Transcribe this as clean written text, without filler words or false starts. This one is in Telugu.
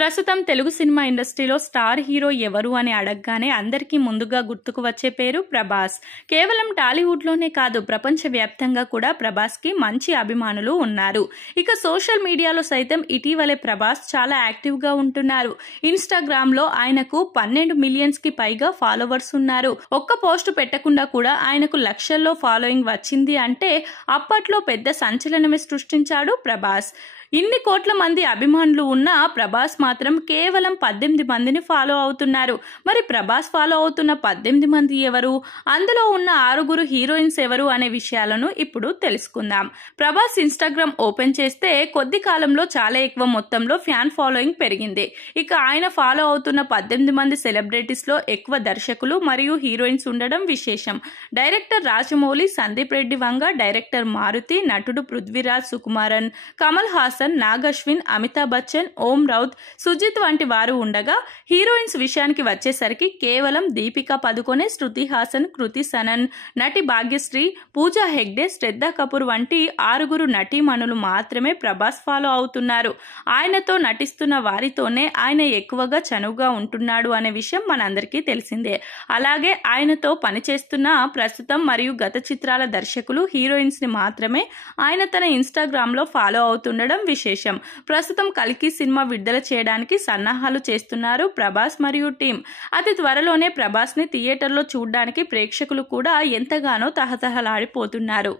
ప్రస్తుతం తెలుగు సినిమా ఇండస్ట్రీలో స్టార్ హీరో ఎవరు అని అడగగానే అందరికీ ముందుగా గుర్తుకు వచ్చే పేరు ప్రభాస్. కేవలం టాలీవుడ్లోనే కాదు, ప్రపంచవ్యాప్తంగా కూడా ప్రభాస్కి మంచి అభిమానులు ఉన్నారు. ఇక సోషల్ మీడియాలో సైతం ఇటీవలే ప్రభాస్ చాలా యాక్టివ్గా ఉంటున్నారు. ఇన్స్టాగ్రామ్లో ఆయనకు 12 మిలియన్స్కి పైగా ఫాలోవర్స్ ఉన్నారు. ఒక్క పోస్టు పెట్టకుండా కూడా ఆయనకు లక్షల్లో ఫాలోయింగ్ వచ్చింది అంటే అప్పట్లో పెద్ద సంచలనమే సృష్టించాడు ప్రభాస్. ఇన్ని కోట్ల మంది అభిమానులు ఉన్నా ప్రభాస్ మాత్రం కేవలం 18 మందిని ఫాలో అవుతున్నారు. మరి ప్రభాస్ ఫాలో అవుతున్న 18 మంది ఎవరు, అందులో ఉన్న 6 హీరోయిన్స్ ఎవరు అనే విషయాలను ఇప్పుడు తెలుసుకుందాం. ప్రభాస్ ఇన్స్టాగ్రామ్ ఓపెన్ చేస్తే కొద్ది కాలంలో చాలా ఎక్కువ మొత్తంలో ఫ్యాన్ ఫాలోయింగ్ పెరిగింది. ఇక ఆయన ఫాలో అవుతున్న 18 మంది సెలబ్రిటీస్ లో ఎక్కువ దర్శకులు మరియు హీరోయిన్స్ ఉండడం విశేషం. డైరెక్టర్ రాజమౌళి, సందీప్ రెడ్డి వంగ, డైరెక్టర్ మారుతి, నటుడు పృథ్వీరాజ్ సుకుమారన్, కమల్ హాసన్, నాగ్ అశ్విన్, అమితాబ్ బచ్చన్, ఓం రౌత్, సుజిత్ వంటి వారు ఉండగా హీరోయిన్స్ విషయానికి వచ్చేసరికి కేవలం దీపికా పదుకొనే, శృతి హాసన్, కృతి సనన్, నటి భాగ్యశ్రీ, పూజా హెగ్డే, శ్రద్ధా కపూర్ వంటి 6 నటీమణులు మాత్రమే ప్రభాస్ ఫాలో అవుతున్నారు. ఆయనతో నటిస్తున్న వారితోనే ఆయన ఎక్కువగా చనువుగా ఉంటున్నాడు అనే విషయం మనందరికీ తెలిసిందే. అలాగే ఆయనతో పనిచేస్తున్న ప్రస్తుతం మరియు గత చిత్రాల దర్శకులు, హీరోయిన్స్ ని మాత్రమే ఆయన తన ఇన్స్టాగ్రామ్ లో ఫాలో అవుతుండడం విశేషం. ప్రస్తుతం కల్కి సినిమా విడుదల చేయడానికి సన్నాహాలు చేస్తున్నారు ప్రభాస్ మరియు టీం. అతి త్వరలోనే ప్రభాస్ ని థియేటర్లో చూడడానికి ప్రేక్షకులు కూడా ఎంతగానో తహతహలాడిపోతున్నారు.